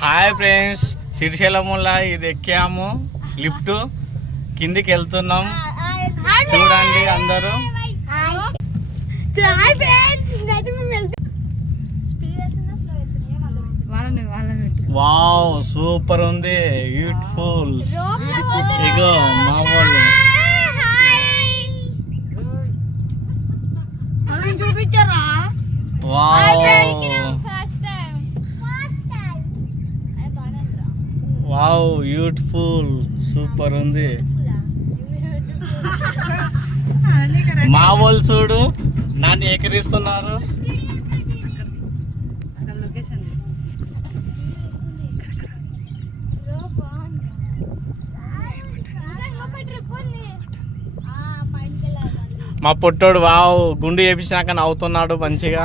Hi friends, శ్రీశైలముల ఇది ఎక్కాము lift, కిందికి వెళ్తున్నాం. చూడండి అందరూ. వావ్, సూపర్ ఉంది, బ్యూటిఫుల్. ఇగో మా వాళ్ళు చూపించారా? వావ్, బ్యూటిఫుల్, సూపర్ ఉంది. మా వాళ్ళు చూడు నన్ను ఎకిరిస్తున్నారు. మా పొట్టోడు వావ్ గుండు చేపించాక నవ్వుతున్నాడు మంచిగా.